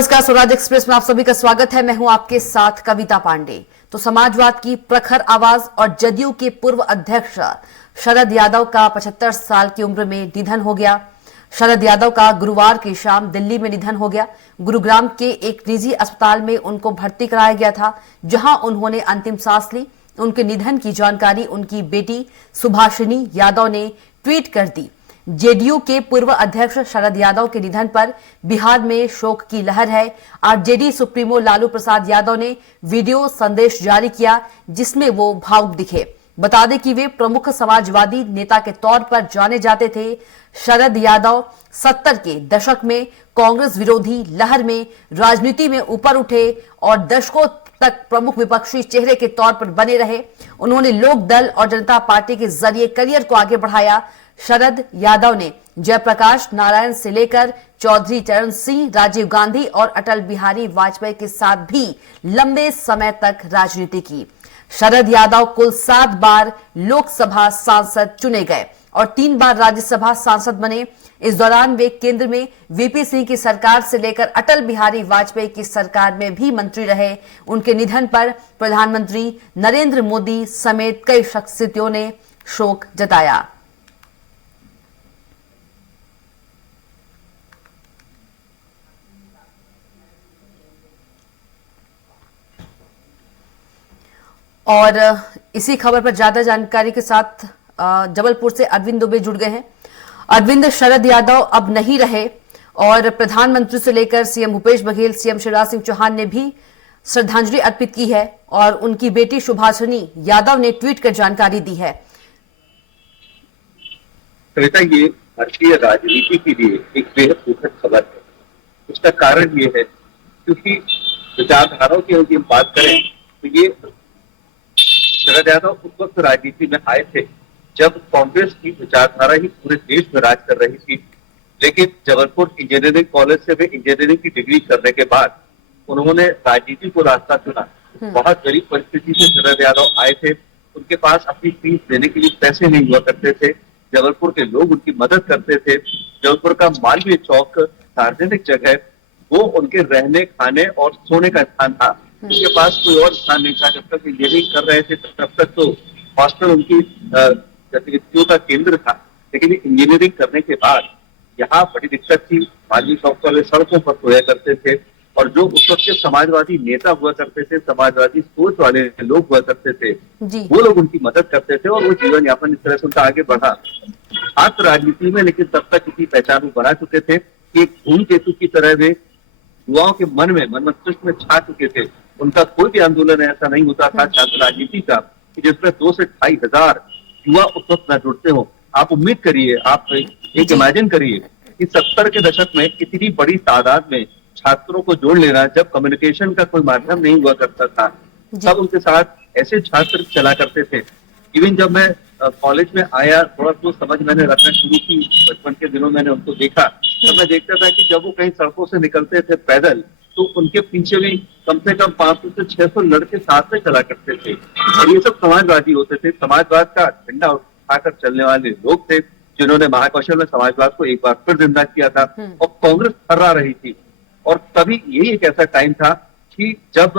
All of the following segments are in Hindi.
नमस्कार, स्वराज एक्सप्रेस में आप सभी का स्वागत है। मैं हूं आपके साथ कविता पांडे। तो समाजवाद की प्रखर आवाज और जदयू के पूर्व अध्यक्ष शरद यादव का 75 साल की उम्र में निधन हो गया। शरद यादव का गुरुवार की शाम दिल्ली में निधन हो गया। गुरुग्राम के एक निजी अस्पताल में उनको भर्ती कराया गया था, जहां उन्होंने अंतिम सांस ली। उनके निधन की जानकारी उनकी बेटी सुभाषिनी यादव ने ट्वीट कर दी। जेडीयू के पूर्व अध्यक्ष शरद यादव के निधन पर बिहार में शोक की लहर है। आरजेडी सुप्रीमो लालू प्रसाद यादव ने वीडियो संदेश जारी किया, जिसमें वो भावुक दिखे। बता दें कि वे प्रमुख समाजवादी नेता के तौर पर जाने जाते थे। शरद यादव 70 के दशक में कांग्रेस विरोधी लहर में राजनीति में ऊपर उठे और दशकों तक प्रमुख विपक्षी चेहरे के तौर पर बने रहे। उन्होंने लोक दल और जनता पार्टी के जरिए करियर को आगे बढ़ाया। शरद यादव ने जयप्रकाश नारायण से लेकर चौधरी चरण सिंह, राजीव गांधी और अटल बिहारी वाजपेयी के साथ भी लंबे समय तक राजनीति की। शरद यादव कुल 7 बार लोकसभा सांसद चुने गए और 3 बार राज्यसभा सांसद बने। इस दौरान वे केंद्र में वीपी सिंह की सरकार से लेकर अटल बिहारी वाजपेयी की सरकार में भी मंत्री रहे। उनके निधन पर प्रधानमंत्री नरेंद्र मोदी समेत कई शख्सियतों ने शोक जताया। और इसी खबर पर ज्यादा जानकारी के साथ जबलपुर से अरविंद दुबे जुड़ गए हैं। अरविंद, शरद यादव अब नहीं रहे और प्रधानमंत्री से लेकर सीएम भूपेश बघेल, सीएम शिवराज सिंह चौहान ने भी श्रद्धांजलि अर्पित की है और उनकी बेटी सुभाषिनी यादव ने ट्वीट कर जानकारी दी है। कविता, ये भारतीय राजनीति के लिए एक बेहद दुखद खबर है। उसका कारण ये है क्योंकि विचारधाराओं की यदि हम बात करें तो ये शरद यादव उस वक्त राजनीति में आए थे जब कांग्रेस की विचारधारा ही पूरे देश में राज कर रही थी। लेकिन जबलपुर इंजीनियरिंग कॉलेज से वे इंजीनियरिंग की डिग्री करने के बाद उन्होंने राजनीति को रास्ता चुना। बहुत गरीब परिस्थिति से शरद यादव आए थे। उनके पास अपनी फीस देने के लिए पैसे नहीं हुआ करते थे। जबलपुर के लोग उनकी मदद करते थे। जबलपुर का मालवीय चौक सार्वजनिक जगह, वो उनके रहने, खाने और सोने का स्थान था। उनके पास कोई और स्थान नहीं था। जब तक इंजीनियरिंग कर रहे थे तब तक तो हॉस्टल उनकी गतिविधियों का केंद्र था। लेकिन इंजीनियरिंग करने के बाद यहाँ बड़ी दिक्कत थी। मालवीय चौक वाले सड़कों पर सोया करते थे और जो उस वक्त के समाजवादी नेता हुआ करते थे, समाजवादी सोच वाले लोग हुआ करते थे, वो लोग उनकी मदद करते थे और वो जीवन यापन इस तरह से उनका आगे बढ़ा। छात्र राजनीति में लेकिन तब तक इसी पहचान को बना चुके थे कि धूमकेतु की तरह वे युवाओं के मन मस्तिष्क में छा चुके थे। उनका कोई भी आंदोलन ऐसा नहीं होता था छात्र राजनीति का कि जिसमें 2 से 2.5 हजार युवा उस वक्त न जुड़ते हो। आप उम्मीद करिए, आप एक इमेजिन करिए कि 70 के दशक में इतनी बड़ी तादाद में छात्रों को जोड़ लेना, जब कम्युनिकेशन का कोई माध्यम नहीं हुआ करता था, तब उनके साथ ऐसे छात्र चला करते थे। इवन जब मैं कॉलेज में आया, थोड़ा तो समझ मैंने रखना शुरू की, बचपन के दिनों मैंने उनको देखा, तो मैं देखता था कि जब वो कहीं सड़कों से निकलते थे पैदल, तो उनके पीछे भी कम से कम 500 से 600 लड़के साथ में चला करते थे। और ये सब समाजवादी होते थे। समाजवाद का झंडा उठाकर चलने वाले लोग थे, जिन्होंने महाकौशल में समाजवाद को एक बार फिर जिंदा किया था और कांग्रेस थर्रा रही थी। और तभी यही एक ऐसा टाइम था कि जब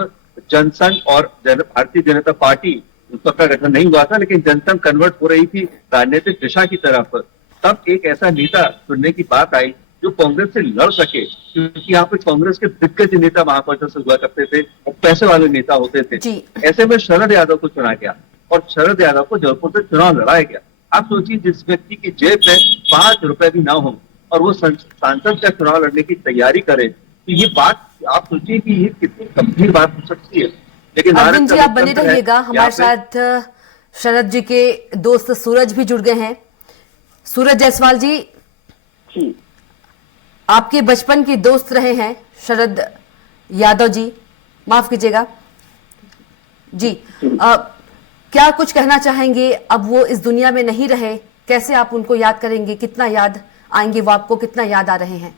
जनसंघ और भारतीय जनता पार्टी, उसका गठन नहीं हुआ था लेकिन जनसंघ कन्वर्ट हो रही थी राजनीतिक दिशा की तरफ, तब एक ऐसा नेता चुनने की बात आई जो कांग्रेस से लड़ सके, क्योंकि यहाँ पे कांग्रेस के दिग्गज नेता महापौर से हुआ करते थे और पैसे वाले नेता होते थे। ऐसे में शरद यादव को चुना गया और शरद यादव को जबलपुर से चुनाव लड़ाया गया। आप सोचिए, जिस व्यक्ति की जेब में 5 रुपए भी ना हो और वो सांसद का चुनाव लड़ने की तैयारी करे, तो ये बात आप सोचिए कि ये कितनी गंभीर बात हो सकती है। लेकिन अरविंद जी, आप बने रहिएगा। हमारे साथ शरद जी के दोस्त सूरज भी जुड़ गए हैं। सूरज जायसवाल जी, आपके बचपन के दोस्त रहे हैं शरद यादव जी, माफ कीजिएगा जी। क्या कुछ कहना चाहेंगे? अब वो इस दुनिया में नहीं रहे, कैसे आप उनको याद करेंगे? कितना याद आएंगे वो आपको? कितना याद आ रहे हैं?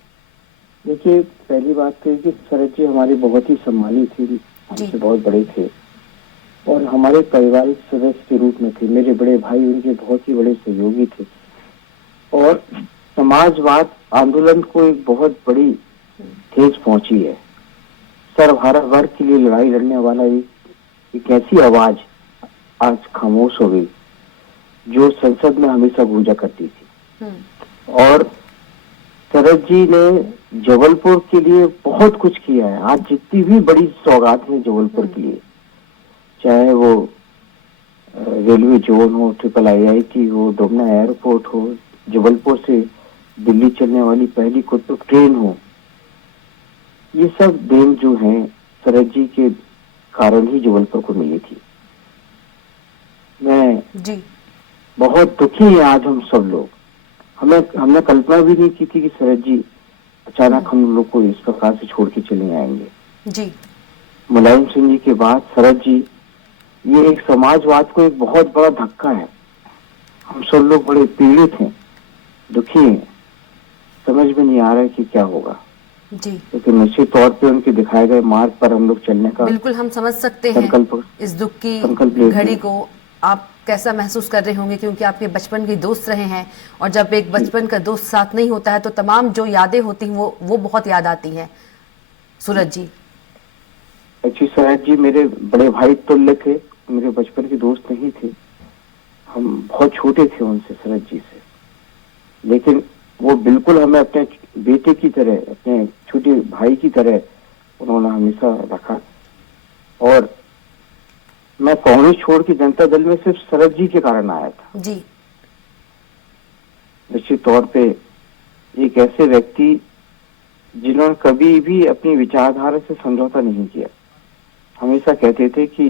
देखिए, पहली बात तो कि शरद जी हमारी बहुत ही सम्मानित थी, हमसे बहुत बड़े थे और हमारे पारिवारिक सदस्य के रूप में थे। मेरे बड़े भाई उनके बहुत ही बड़े सहयोगी थे और समाजवाद आंदोलन को एक बहुत बड़ी ठेस पहुंची है। सर्वहारा वर्ग के लिए लड़ाई लड़ने वाला एक ऐसी आवाज आज खामोश हो गई जो संसद में हमेशा गूंजा करती थी। और शरद जी ने जबलपुर के लिए बहुत कुछ किया है। आज जितनी भी बड़ी सौगात है जबलपुर के लिए, चाहे वो रेलवे जोन हो, ट्रिपल IIT हो, डोमना एयरपोर्ट हो, जबलपुर से दिल्ली चलने वाली पहली कुतुब ट्रेन हो, ये सब देन जो है शरद जी के कारण ही जबलपुर को मिली थी। मैं जी बहुत दुखी है आज हम सब लोग। हमने कल्पना भी नहीं की थी कि शरद जी अचानक हम लोग को इस प्रकार से छोड़ के चले आएंगे। जी मुलायम सिंह जी के बाद शरद जी, ये एक समाजवाद को एक बहुत बड़ा धक्का है। हम सब लोग बड़े पीड़ित हैं, दुखी हैं, समझ में नहीं आ रहा है कि क्या होगा। जी लेकिन निश्चित तौर पे उनके दिखाए गए मार्ग पर हम लोग चलने का बिल्कुल हम समझ सकते हैं संकल्प इस दुख की संकल्प लेते घड़ी हैं। को आप कैसा महसूस कर रहे होंगे, क्योंकि आपके बचपन के दोस्त रहे हैं और जब एक बचपन का दोस्त साथ नहीं होता है तो तमाम जो यादें होती हैं वो बहुत याद आती हैं। सूरज जी, एक्चुअली शरद जी मेरे बड़े भाई तुल्य थे, मेरे बचपन के दोस्त नहीं थे। हम बहुत छोटे थे उनसे, शरद जी से, लेकिन वो बिल्कुल हमें अपने बेटे की तरह, अपने छोटे भाई की तरह उन्होंने हमेशा रखा। और मैं कांग्रेस छोड़ के जनता दल में सिर्फ शरद जी के कारण आया था। जी निश्चित तौर पे एक ऐसे व्यक्ति जिन्होंने कभी भी अपनी विचारधारा से समझौता नहीं किया, हमेशा कहते थे कि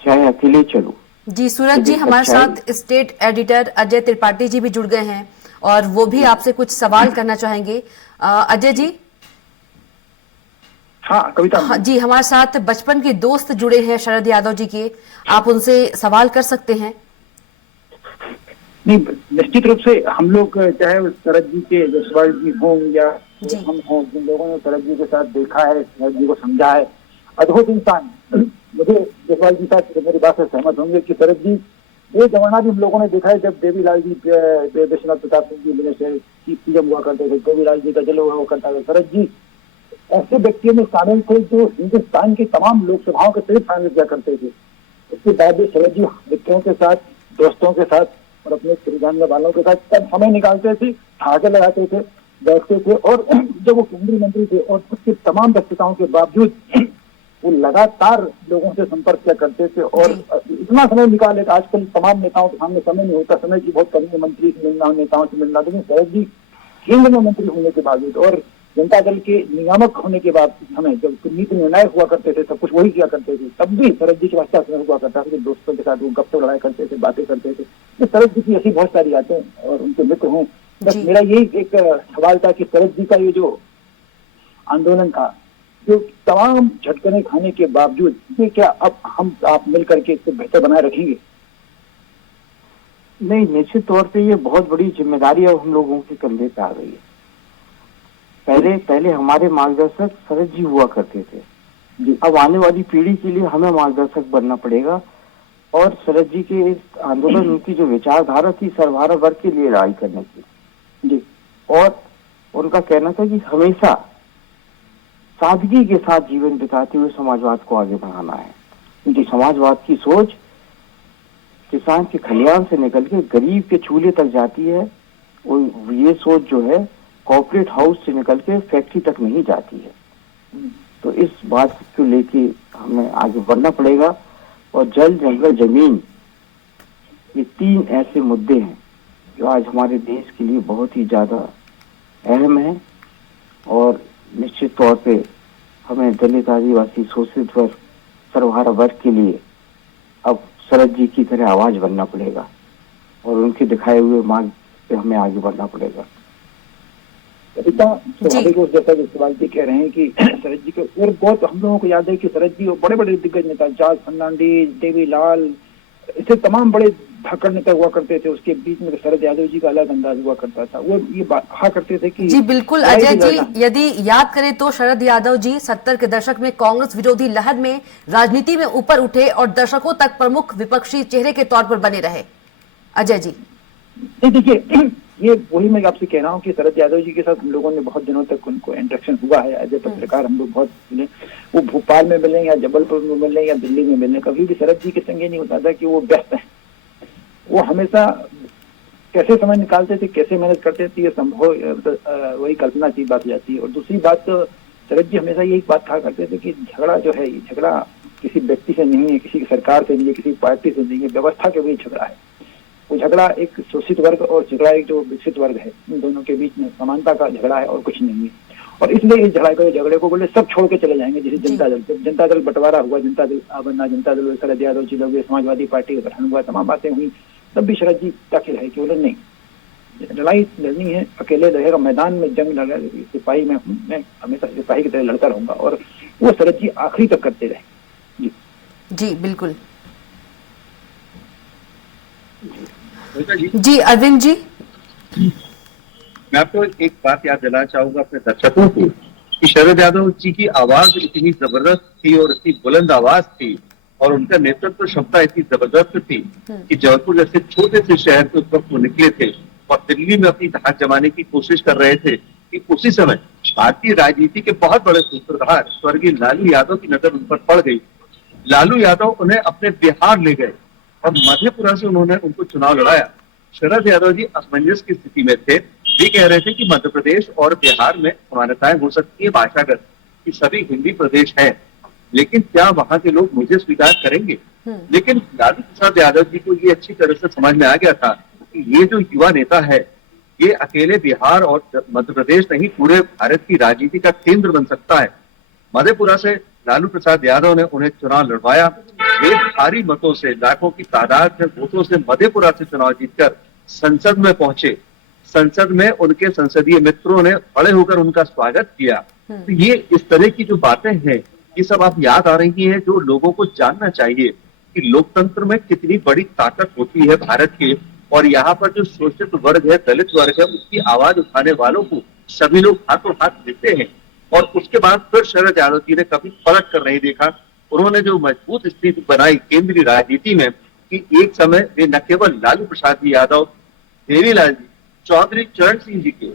चाहे अकेले चलो। जी सूरज जी, लेकिन हमारे सच्चाई- साथ स्टेट एडिटर अजय त्रिपाठी जी भी जुड़ गए हैं और वो भी आपसे कुछ सवाल करना चाहेंगे। अजय जी। हाँ कविता, हाँ जी, हमारे साथ बचपन के दोस्त जुड़े हैं शरद यादव जी के, आप उनसे सवाल कर सकते हैं। नहीं निश्चित रूप से हम लोग चाहे वो शरद जी के जसवाल जी हों या जी। हम हों, जिन लोगों ने शरद जी के साथ देखा है, शरद जी को समझा है, अद्भुत इंसान। मुझे जसवाल जी साथ मेरी बात से सहमत होंगे कि शरद जी, ये जमाना भी हम लोगों ने देखा है जब देवीलाल जी, विश्वनाथ प्रताप सिंह जी मिले से पीएम हुआ करते थे, देवीलाल जी का जल हुआ करता था। शरद जी ऐसे व्यक्तियों में शामिल थे जो हिंदुस्तान की तमाम लोकसभाओं के सहित शामिल किया करते थे। उसके बाद भी शरद जी मित्रों के साथ, दोस्तों के साथ और अपने परिवार वालों के साथ तब समय निकालते थे, ठहाके लगाते थे, बैठते थे। और जब वो केंद्रीय मंत्री थे और उसकी तमाम व्यस्तताओं के बावजूद वो लगातार लोगों से संपर्क किया करते थे। और इतना समय निकाले, आजकल तमाम नेताओं के सामने समय नहीं होता, समय की बहुत कमी है, मंत्री से मिलना, नेताओं से मिलना। लेकिन शरद जी केंद्र में मंत्री होने के बावजूद और जनता दल के नियामक होने के बाद समय जब नीति निर्णायक हुआ करते थे, सब कुछ वही किया करते थे, तब भी शरद जी के वास्ता समय हुआ करता था। दोस्तों के साथ वो गप्पे लड़ाई करते थे, बातें करते थे। तो शरद जी की ऐसी बहुत सारी यादें और उनके मित्र हैं। बस मेरा यही एक सवाल था कि शरद जी का ये जो आंदोलन था, जो तमाम झटकने खाने के बावजूद, ये क्या अब आप मिल करके इसको बेहतर बनाए रखेंगे? नहीं, निश्चित तौर पे ये बहुत बड़ी जिम्मेदारी अब हम लोगों के कंधे पे आ गई है। पहले हमारे मार्गदर्शक शरद जी हुआ करते थे, अब आने वाली पीढ़ी के लिए हमें मार्गदर्शक बनना पड़ेगा। और शरद जी के इस आंदोलन, उनकी जो विचारधारा थी सर्वहारा वर्ग के लिए लड़ाई करने की जी, और उनका कहना था कि हमेशा सादगी के साथ जीवन बिताते हुए समाजवाद को आगे बढ़ाना है। उनकी समाजवाद की सोच किसान के खलियान से निकल के गरीब के चूल्हे तक जाती है। और ये सोच जो है कॉर्पोरेट हाउस से निकल के फैक्ट्री तक नहीं जाती है। तो इस बात को लेके हमें आगे बढ़ना पड़ेगा। और जल, जंगल, जमीन, ये 3 ऐसे मुद्दे हैं जो आज हमारे देश के लिए बहुत ही ज्यादा अहम है। और निश्चित तौर पे हमें दलित, आदिवासी, शोषित वर्ग, सर्वहारा वर्ग के लिए अब शरद जी की तरह आवाज बनना पड़ेगा और उनके दिखाए हुए मार्ग पे हमें आगे बढ़ना पड़ेगा। स्वाभाविक रूप जैसा कि सवाल जी कह रहे हैं कि शरद जी के, और बहुत हम लोगों को याद है कि शरद जी बड़े बड़े दिग्गज नेता, जॉर्ज फर्नांडीज, देवीलाल, ऐसे तमाम बड़े धाकड़ नेता हुआ करते थे। उसके बीच में शरद यादव जी का अलग अंदाज हुआ करता था। वो ये कहा करते थे कि जी बिल्कुल अजय जी, यदि याद करें तो शरद यादव जी 70 के दशक में कांग्रेस विरोधी लहर में राजनीति में ऊपर उठे और दशकों तक प्रमुख विपक्षी चेहरे के तौर पर बने रहे। अजय जी, देखिए ये वही मैं आपसे कह रहा हूँ कि शरद यादव जी के साथ हम लोगों ने बहुत दिनों तक उनको इंटरेक्शन हुआ है एज ए पत्रकार। हम लोग बहुत मिले, वो भोपाल में मिले या जबलपुर में मिले या दिल्ली में मिले, कभी भी शरद जी के संग ये नहीं होता था कि वो व्यस्त है। वो हमेशा कैसे समय निकालते थे, कैसे मेहनत करते थे, ये संभव वही कल्पना की बात हो जाती है। और दूसरी बात, शरद जी हमेशा यही बात कहा करते थे कि झगड़ा जो है, ये झगड़ा किसी व्यक्ति से नहीं है, किसी की सरकार से नहीं है, किसी पार्टी से नहीं है, व्यवस्था के बीच झगड़ा है। वो झगड़ा एक शोषित वर्ग और झगड़ा एक जो विकसित वर्ग है, इन दोनों के बीच में समानता का झगड़ा है और कुछ नहीं है। और इसलिए इस झगड़े को बोले सब छोड़ के चले जाएंगे। जैसे जनता दल बंटवारा हुआ, जनता दल शरद यादव जी लोग, समाजवादी पार्टी का गठन हुआ, तमाम बातें हुई, तब भी शरद जी ताकि रहे कि बोले नहीं, लड़ाई लड़नी है, अकेले रहेगा, मैदान में जंग लड़ा, सिपाही में हूँ, मैं हमेशा सिपाही की तरह लड़ता रहूंगा। और वो शरद जी आखिरी तक करते रहे। जी बिल्कुल। जी अरविंद जी, मैं आपको एक बात याद दिलाना चाहूंगा अपने दर्शकों को कि शरद यादव जी की आवाज इतनी जबरदस्त थी और इतनी बुलंद आवाज थी और उनका नेतृत्व क्षमता इतनी जबरदस्त थी कि जबलपुर जैसे छोटे से शहर से उस वक्त वो निकले थे और दिल्ली में अपनी धाक जमाने की कोशिश कर रहे थे कि उसी समय भारतीय राजनीति के बहुत बड़े सूत्रधार स्वर्गीय लालू यादव की नजर उन पर पड़ गई। लालू यादव उन्हें अपने बिहार ले गए और मधेपुरा से उन्होंने उनको चुनाव लड़ाया। शरद यादव जी असमंजस की स्थिति में थे। वे कह रहे थे कि मध्य प्रदेश और बिहार में समानताएं हो सकती है भाषागत, कि सभी हिंदी प्रदेश हैं, लेकिन क्या वहां के लोग मुझे स्वीकार करेंगे। लेकिन लालू प्रसाद यादव जी को ये अच्छी तरह से समझ में आ गया था कि ये जो युवा नेता है, ये अकेले बिहार और मध्य प्रदेश नहीं, पूरे भारत की राजनीति का केंद्र बन सकता है। मधेपुरा से लालू प्रसाद यादव ने उन्हें चुनाव लड़वाया। वे भारी मतों से, लाखों की तादाद में वोटों से मधेपुरा से चुनाव जीतकर संसद में पहुंचे। संसद में उनके संसदीय मित्रों ने खड़े होकर उनका स्वागत किया। तो ये इस तरह की जो बातें हैं, ये सब आप याद आ रही हैं, जो लोगों को जानना चाहिए कि लोकतंत्र में कितनी बड़ी ताकत होती है भारत के। और यहाँ पर जो शोषित वर्ग है, दलित वर्ग है, उसकी आवाज उठाने वालों को सभी लोग हाथों हाथ देते हैं। और उसके बाद फिर शरद यादव जी ने कभी पलट कर नहीं देखा। उन्होंने जो मजबूत स्थिति बनाई केंद्रीय राजनीति में कि एक समय वे न केवल लालू प्रसाद जी यादव, देवीलाल जी, चौधरी चरण सिंह जी के,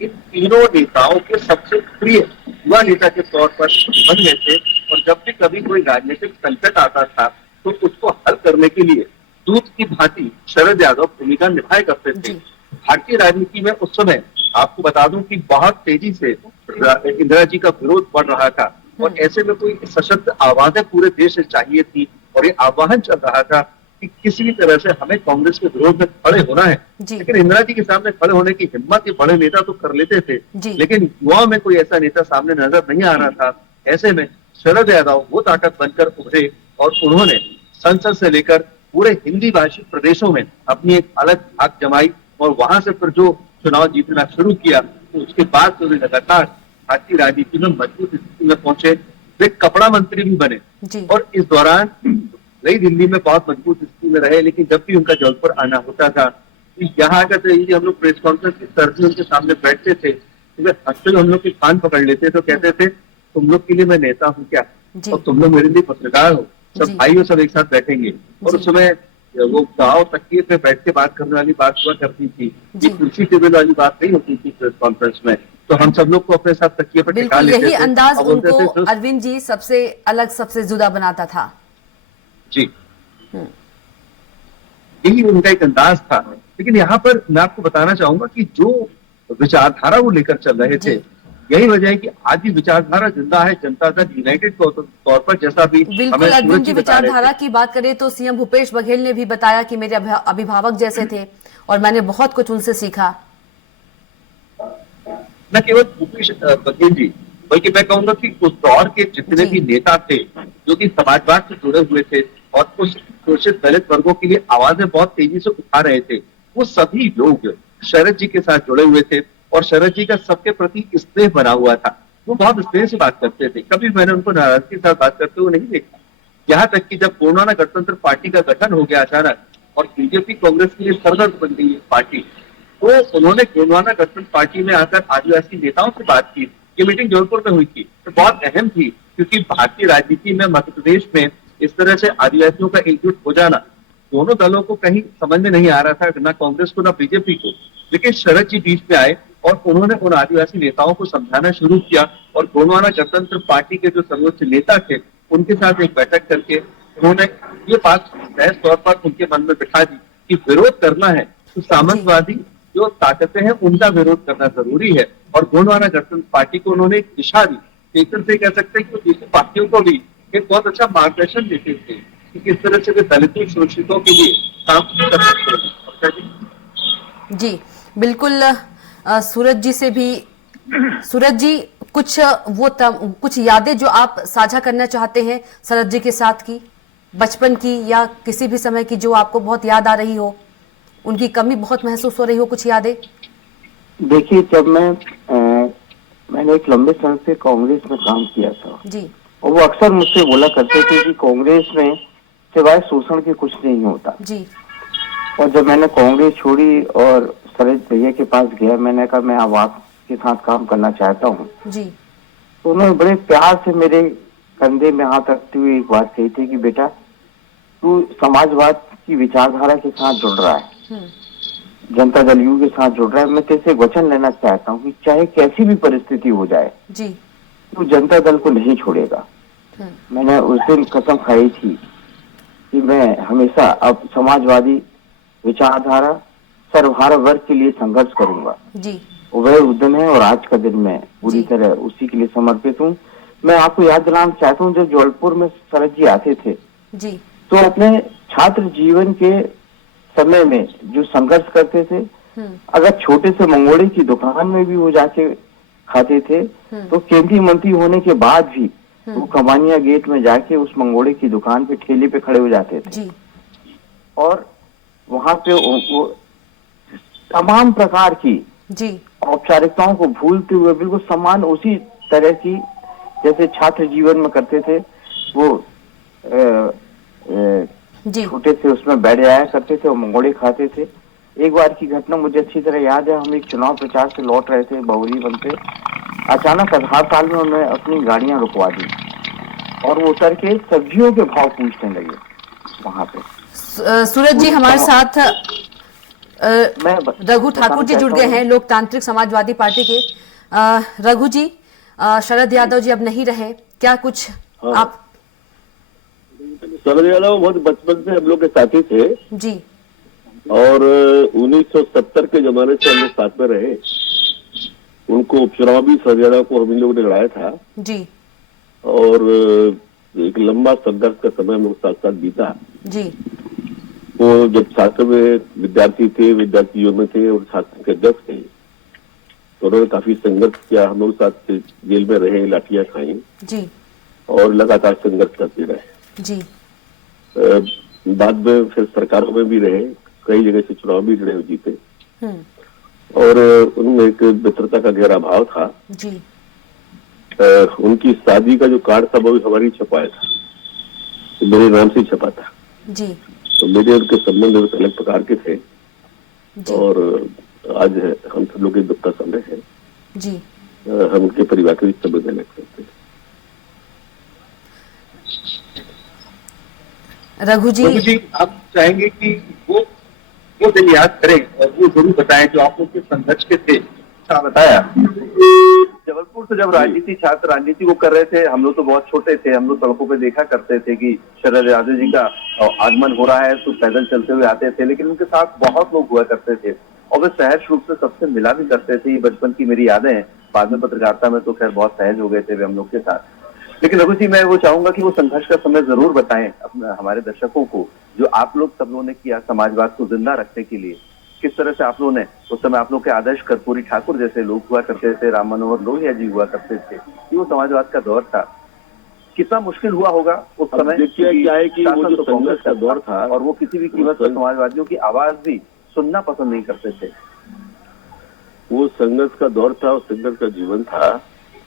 इन तीनों नेताओं के सबसे प्रिय युवा नेता के तौर पर बन गए थे। और जब भी कभी कोई राजनीतिक संकट आता था तो उसको हल करने के लिए दूत की भांति शरद यादव भूमिका निभाया करते थे। भारतीय राजनीति में उस समय आपको बता दूं कि बहुत तेजी से इंदिरा जी का विरोध बढ़ रहा था और ऐसे में कोई सशक्त आवाजें पूरे देश से चाहिए थी। और ये आह्वान चल रहा था कि किसी भी तरह से हमें कांग्रेस के विरोध में खड़े होना है। लेकिन इंदिरा जी के सामने खड़े होने की हिम्मत ये बड़े नेता तो कर लेते थे, लेकिन युवाओं में कोई ऐसा नेता सामने नजर नहीं आ रहा था। ऐसे में शरद यादव वो ताकत बनकर उभरे और उन्होंने संसद से लेकर पूरे हिंदी भाषी प्रदेशों में अपनी एक अलग धाक जमाई और वहां से फिर जो चुनाव जीतना शुरू किया, तो उसके बाद तो वे लगातार भारतीय राजनीति में मजबूत स्थिति में पहुंचे। वे कपड़ा मंत्री भी बने और इस दौरान नई दिल्ली में बहुत मजबूत स्थिति में रहे। लेकिन जब भी उनका जबलपुर आना होता था, यहाँ आकर तो हम लोग प्रेस कॉन्फ्रेंस की तरह उनके सामने बैठते थे, तो वे हंसते हम लोग की कान पकड़ लेते, तो कहते थे तुम लोग के लिए मैं नेता हूँ क्या, और तुम लोग मेरे लिए पत्रकार हो, सब भाई हो, सब एक साथ बैठेंगे। और उस समय वो गाँव तकिए पे बैठ के बात करने वाली बात हुआ करती थी, ये कुर्सी टेबल वाली बात नहीं होती थी प्रेस कॉन्फ्रेंस में। तो हम सब लोग को अपने साथ तकिए पर टिका लेते थे। यही अंदाज उनको अरविंद जी सबसे अलग, सबसे जुदा बनाता था। जी, यही उनका एक अंदाज था। लेकिन यहाँ पर मैं आपको बताना चाहूंगा कि जो विचारधारा वो लेकर चल रहे थे, यही वजह है कि आज भी विचारधारा जिंदा है। जनता दल यूनाइटेड तौर पर, जैसा भी बिल्कुल अरविंद जी विचारधारा की बात करें तो सीएम भूपेश बघेल ने भी बताया कि मेरे अभिभावक जैसे थे और मैंने बहुत कुछ उनसे सीखा। न केवल भूपेश बघेल जी, बल्कि मैं कहूंगा कि उस दौर के जितने भी नेता थे जो कि समाजवाद से जुड़े हुए थे और उस शोषित दलित वर्गों के लिए आवाजें बहुत तेजी से उठा रहे थे, वो सभी लोग शरद जी के साथ जुड़े हुए थे और शरद जी का सबके प्रति स्नेह बना हुआ था। वो बहुत स्नेह से बात करते थे, कभी मैंने उनको नाराजगी के साथ बात करते हुए नहीं देखा। यहाँ तक कि जब गोंडवाना गणतंत्र पार्टी का गठन हो गया अचानक और बीजेपी कांग्रेस के लिए सरदर्द बन गई पार्टी, तो उन्होंने गोंडवाना गठबंधन पार्टी में आकर आदिवासी नेताओं से बात की। ये मीटिंग जबलपुर में हुई थी, तो बहुत अहम थी, क्योंकि भारतीय राजनीति में मध्य प्रदेश में इस तरह से आदिवासियों का एकजुट हो जाना दोनों दलों को कहीं समझ में नहीं आ रहा था, ना कांग्रेस को ना बीजेपी को। लेकिन शरद जी बीच में आए और उन्होंने उन आदिवासी नेताओं को समझाना शुरू किया और गोंडवाना गणतंत्र पार्टी के जो सर्वोच्च नेता थे उनके साथ एक बैठक करके उन्होंने ये बात सहज तौर पर उनके मन में बिठा दी कि विरोध करना है तो सामंतवादी जो ताकतें हैं उनका विरोध करना जरूरी है। और गोंडवाना गणतंत्र पार्टी को उन्होंने एक दिशा दी। एक तरह से कह सकते हैं कि दूसरी पार्टियों को भी एक बहुत अच्छा मार्गदर्शन देते थे कि किस तरह से वे दलितों शोषितों के लिए काम कर सकते हैं। जी बिल्कुल। सूरज जी से भी, सूरज जी कुछ कुछ यादें जो आप साझा करना चाहते हैं शरद जी के साथ की, बचपन की या किसी भी समय की जो आपको बहुत याद आ रही हो, उनकी कमी बहुत महसूस हो रही हो, कुछ यादें? देखिए, जब मैंने एक लंबे समय से कांग्रेस में काम किया था जी, और वो अक्सर मुझसे बोला करते थे कि कांग्रेस में सिवाय शोषण के कुछ नहीं होता। जी, और जब मैंने कांग्रेस छोड़ी और शरद भैया के पास गया, मैंने कहा मैं अब आपके साथ काम करना चाहता हूँ। जी, तो उन्होंने बड़े प्यार से मेरे कंधे में हाथ रखते हुए एक बात कही थी कि बेटा, तू समाजवाद की विचारधारा के साथ जुड़ रहा है, जनता दल यू के साथ जुड़ रहा है। मैं तेरे से वचन लेना चाहता हूँ कि चाहे कैसी भी परिस्थिति हो जाए जी, तू जनता दल को नहीं छोड़ेगा। मैंने उस दिन कसम खाई थी कि मैं हमेशा अब समाजवादी विचारधारा सर्वहारा वर्ग के लिए संघर्ष करूंगा। जी, वह उस दिन है और आज का दिन मैं पूरी तरह उसी के लिए समर्पित हूँ। मैं आपको याद दिलाना चाहता हूँ, जब जबलपुर में शरद जी आते थे जी, तो अपने छात्र जीवन के समय में जो संघर्ष करते थे, अगर छोटे से मंगोड़े की दुकान में भी वो जाके खाते थे तो केंद्रीय मंत्री होने के बाद भी वो कमानिया गेट में जाके उस मंगोड़े की दुकान पे ठेले पे खड़े हो जाते थे जी, और वहां पे वो तमाम प्रकार की जी, औपचारिकताओं को भूलते हुए बिल्कुल समान उसी तरह की जैसे छात्र जीवन में करते थे। वो जी, छोटे से उसमें बैठ जाया करते थे और मंगोड़े खाते थे। एक बार की घटना मुझे अच्छी तरह याद है, हम एक चुनाव प्रचार से लौट रहे थे बहुरीवन से, अचानक आधार साल में उन्होंने अपनी गाड़ियां रुकवा दी और वो उतर के सब्जियों के भाव पूछने लगे वहां पे। सूरज जी हमारे साथ मैं रघु ठाकुर जी जुड़ गए हैं, लोकतांत्रिक समाजवादी पार्टी के। रघु जी, शरद यादव जी अब नहीं रहे, क्या कुछ आप? शरद यादव बहुत बचपन से हम लोग के साथी थे जी, और 1970 के जमाने से हम लोग साथ में रहे। उनको उपचुनाव भी शरद यादव को हम लोगों ने लड़ाया था जी, और एक लंबा संघर्ष का समय हम लोग साथ साथ बीता। जी, वो जब छात्र में विद्यार्थी थे, विद्यार्थियों में थे और छात्र के अध्यक्ष थे, तो उन्होंने काफी संघर्ष किया। हम लोग साथ जेल में रहे, लाठियां खाई जी, और लगातार संघर्ष करते रहे। जी, बाद में फिर सरकारों में भी रहे, कई जगह से चुनाव भी लड़े, जीते और उनमें एक मित्रता का गहरा भाव था। जी, उनकी शादी का जो कार्ड था वो भी हमारी छपाया था, तो मेरे नाम से छपा था। जी, तो मेरे उनके संबंध अलग प्रकार के थे जी, और आज हम सब लोग एक दुख का समय है। जी, हम उनके परिवार के भी संबंध अलग करते हैं। रघु जी, आप चाहेंगे कि वो दिन याद करें और वो जरूर बताएं जो आप लोग के संघर्ष के थे। अच्छा बताया, जबलपुर से जब छात्र राजनीति को कर रहे थे, हम लोग तो बहुत छोटे थे, हम लोग सड़कों पे देखा करते थे कि शरद यादव जी का आगमन हो रहा है तो पैदल चलते हुए आते थे, लेकिन उनके साथ बहुत लोग हुआ करते थे और वे सहज रूप से सबसे मिला भी करते थे। ये बचपन की मेरी यादें हैं। बाद में पत्रकारिता में तो खैर बहुत सहज हो गए थे वे हम लोग के साथ। लेकिन रघु जी, मैं वो चाहूंगा कि वो संघर्ष का समय जरूर बताएं अपने हमारे दर्शकों को, जो आप लोग सब लोगों ने किया समाजवाद को जिंदा रखने के लिए। किस तरह से आप लोगों ने उस समय, आप लोग के आदर्श कर्पूरी ठाकुर जैसे लोग हुआ करते थे, राम मनोहर लोहिया जी हुआ करते थे, ये वो समाजवाद का दौर था। कितना मुश्किल हुआ होगा उस समय। देखिए क्या है कि वो जो संघर्ष का दौर था और वो किसी भी कीमत पर समाजवादियों की आवाज भी सुनना पसंद नहीं करते थे। वो संघर्ष का दौर था, उस संघर्ष का जीवन था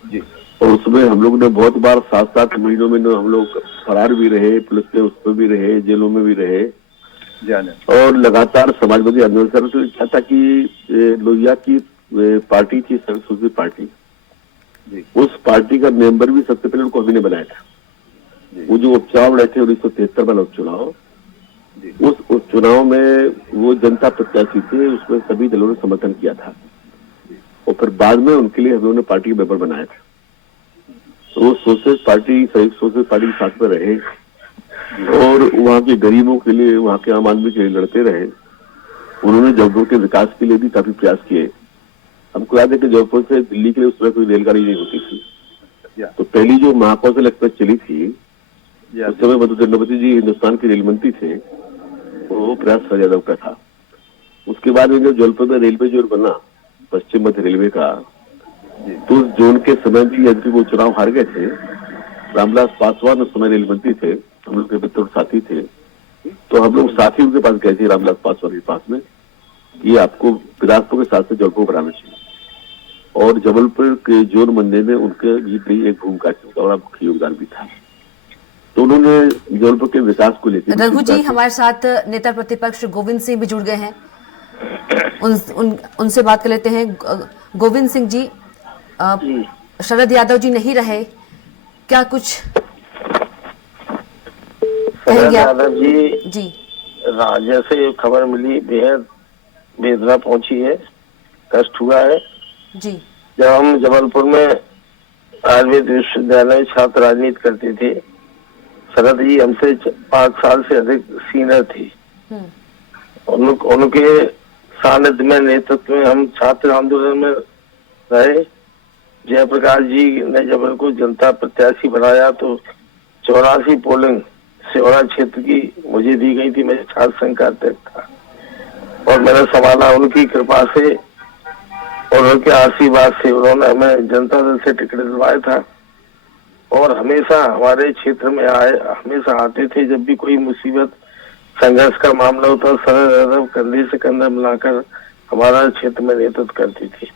जी। और उसमें हम लोग ने बहुत बार 7-7 महीनों में हम लोग फरार भी रहे, पुलिस के उसमें भी रहे, जेलों में भी रहे और लगातार समाजवादी आंदोलन कर रहे थे। क्या था कि लोहिया की पार्टी थी, संस्कृति पार्टी, उस पार्टी का मेंबर भी सबसे पहले उनको हमने बनाया था। वो जो उपचुनाव लड़े थे 1973 वाला उपचुनाव, उस चुनाव में वो जनता प्रत्याशी थे, उसमें सभी दलों ने समर्थन किया था और फिर बाद में उनके लिए हम लोगों ने पार्टी मेंबर बनाया था। तो वो सोशलिस्ट पार्टी, संयुक्त सोशलिस्ट पार्टी के साथ में रहे और वहाँ के गरीबों के लिए, वहाँ के आम आदमी के लिए लड़ते रहे। उन्होंने जबलपुर के विकास के लिए भी काफी प्रयास किए। हमको याद है कि जबलपुर से दिल्ली के लिए उस समय कोई रेलगाड़ी नहीं होती थी, तो पहली जो महाकौशल एक्सप्रेस चली थी उस समय मधु दंडवती जी हिंदुस्तान के रेल मंत्री थे, वो प्रयास सर यादव का था। उसके बाद में जब जबलपुर में रेलवे जोन बना पश्चिम मध्य रेलवे का, तो उस जोन के समय भी यदि वो चुनाव हार गए थे। रामविलास पासवान उस समय रेल मंत्री थे, हम लोग के मित्र साथी थे, तो हम लोग साथी उनके पास गए थे रामविलास पासवान के पास में कि आपको बिलासपुर के साथ से जबलपुर बनाना चाहिए। और जबलपुर के जोन बनने में उनके जीत में एक भूमिका थी और मुख्य योगदान भी था। तो उन्होंने जबलपुर के विकास को लेकर। रघु जी, हमारे साथ नेता प्रतिपक्ष गोविंद सिंह भी जुड़ गए हैं, उनसे बात कर लेते हैं। गोविंद सिंह जी, शरद यादव जी नहीं रहे, क्या कुछ शरद यादव जी जैसे खबर मिली बेहद वेदना पहुंची है, कष्ट हुआ है जी। जब हम जबलपुर में आयुर्वेद विश्वविद्यालय में छात्र राजनीति करते थे, शरद जी हमसे 5 साल से अधिक सीनियर थे। उनके सानिध्य में, नेतृत्व में हम छात्र आंदोलन में रहे। जयप्रकाश जी ने जब उनको जनता प्रत्याशी बनाया तो 84 पोलिंग सेवड़ा क्षेत्र की मुझे दी गई थी। मैं छात्र संघ का अध्यक्ष था और मैंने संभाला उनकी कृपा से और उनके आशीर्वाद से। उन्होंने हमें जनता दल से टिकट दिलवाया था और हमेशा हमारे क्षेत्र में हमेशा आते थे। जब भी कोई मुसीबत, संघर्ष का मामला होता, शरद यादव कंधे से कंधा मिलाकर हमारा क्षेत्र में नेतृत्व करती थी।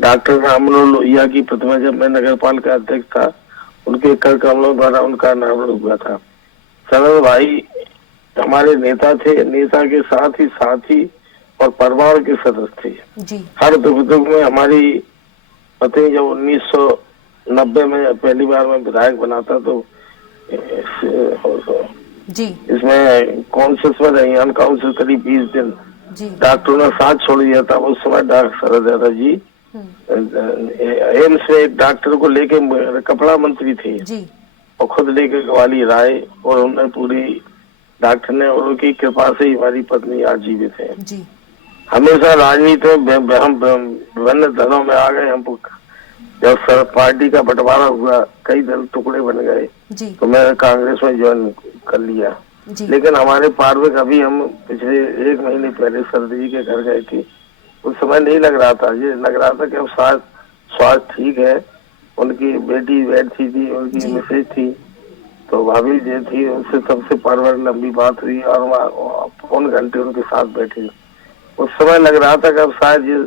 डॉक्टर राममनोहर लोहिया की प्रतिमा जब मैं नगर पालिका अध्यक्ष था, उनके कर कमलों द्वारा उनका अनावरण हुआ था। शरद भाई हमारे नेता थे, नेता के साथ ही साथी और परिवार के सदस्य थे जी। हर दुख में हमारी पति जब 1990 में पहली बार मैं विधायक बना था तो जी इसमें काउंसिल में रही, हम काउंसिल करीब 20 दिन जी। डॉक्टरों ने साथ छोड़ दिया था। उस समय डॉक्टर शरद यादव जी एम्स में एक डॉक्टर को लेके कपड़ा मंत्री थे जी। और खुद लेके ग्वालियर आए और उन्होंने पूरी डॉक्टर ने और उनकी कृपा से हमारी पत्नी आज जीवित है जी। हमेशा राजनीति में हम विभिन्न दलों में आ गए। हम जब पार्टी का बंटवारा हुआ, कई दल टुकड़े बन गए जी। तो मैं कांग्रेस में ज्वाइन कर लिया। जी। लेकिन हमारे पार्वे कभी हम पिछले 1 महीने पहले शरद जी के घर गए थे। उस समय नहीं लग रहा था, ये लग रहा था कि अब स्वास्थ्य ठीक है। उनकी बेटी बैठी थी, उनकी मिसेज थी, तो भाभी जी थी, उनसे सबसे पार्वर लंबी बात हुई और वहाँ पौन घंटे उनके साथ बैठे। उस समय लग रहा था कि अब शायद ये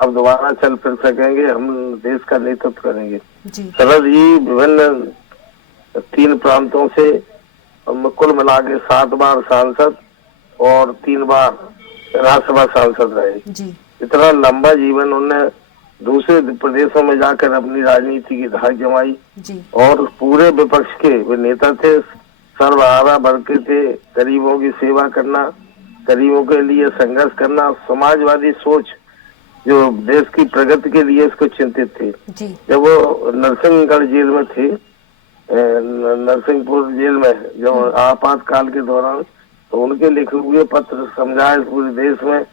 अब दोबारा चल फिर सकेंगे, हम देश का नेतृत्व करेंगे। शरद जी विभिन्न 3 प्रांतों से कुल मिला के 7 बार सांसद और 3 बार राज्यसभा सांसद रहे जी। इतना लंबा जीवन उन्होंने दूसरे प्रदेशों में जाकर अपनी राजनीति की धाक जमाई जी। और पूरे विपक्ष के वे नेता थे, सर्वहारा भरके थे। गरीबों की सेवा करना, गरीबों के लिए संघर्ष करना, समाजवादी सोच जो देश की प्रगति के लिए इसको चिंतित थे जी। जब वो नरसिंहगढ़ जेल में थे, नरसिंहपुर जेल में जब आपातकाल के दौरान, तो उनके लिखे हुए पत्र समझाए पूरे देश में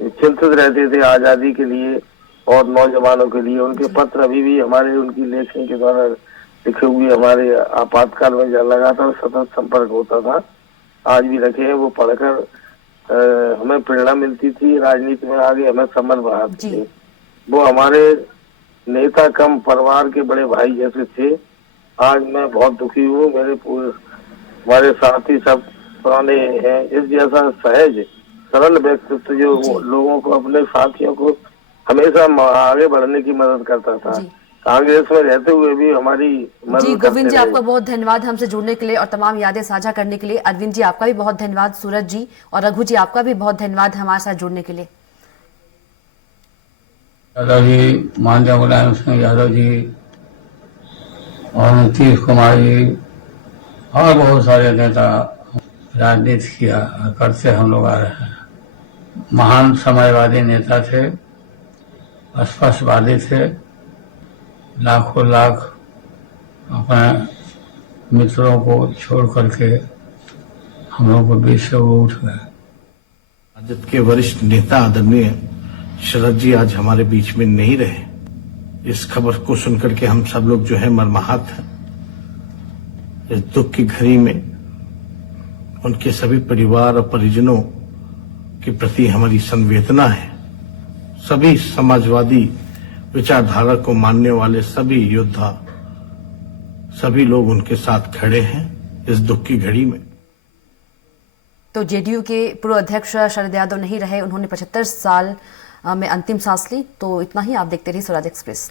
चिंतित रहते थे आजादी के लिए और नौजवानों के लिए। उनके पत्र अभी भी हमारे उनकी लेखनी के द्वारा लिखे हुए हमारे आपातकाल में लगातार सतत संपर्क होता था, आज भी रखे हैं। वो पढ़कर हमें प्रेरणा मिलती थी, राजनीति में आगे हमें समझ बढ़ाते थे। वो हमारे नेता कम परिवार के बड़े भाई जैसे थे। आज मैं बहुत दुखी हूँ, हमारे साथी सब पुराने हैं। इस जैसा सहज सरल व्यक्तित्व जो लोगों को, अपने साथियों को हमेशा आगे बढ़ने की मदद करता था, कांग्रेस में रहते हुए भी हमारी मदद जी। गोविंद जी, आपका बहुत धन्यवाद हमसे जुड़ने के लिए और तमाम यादें साझा करने के लिए। अरविंद जी, आपका भी बहुत धन्यवाद। सूरज जी और रघु जी, आपका भी बहुत धन्यवाद हमारे साथ जुड़ने के लिए। यादव जी, माननीय मुलायम सिंह यादव जी और नीतीश कुमार जी और बहुत सारे नेता राजनीति किया करते हम लोग आ रहे हैं। महान समाजवादी नेता थे, स्पष्टवादी थे, लाखों लाख अपने मित्रों को छोड़ करके हम लोग को बीच से वो उठ गए। राजद के वरिष्ठ नेता आदरणीय शरद जी आज हमारे बीच में नहीं रहे। इस खबर को सुनकर के हम सब लोग जो है मर्माहत हैं। इस दुख की घड़ी में उनके सभी परिवार और परिजनों के प्रति हमारी संवेदना है। सभी समाजवादी विचारधारा को मानने वाले सभी योद्धा, सभी लोग उनके साथ खड़े हैं इस दुख की घड़ी में। तो जेडीयू के पूर्व अध्यक्ष शरद यादव नहीं रहे, उन्होंने 75 साल में अंतिम सांस ली। तो इतना ही, आप देखते रहिए स्वराज एक्सप्रेस।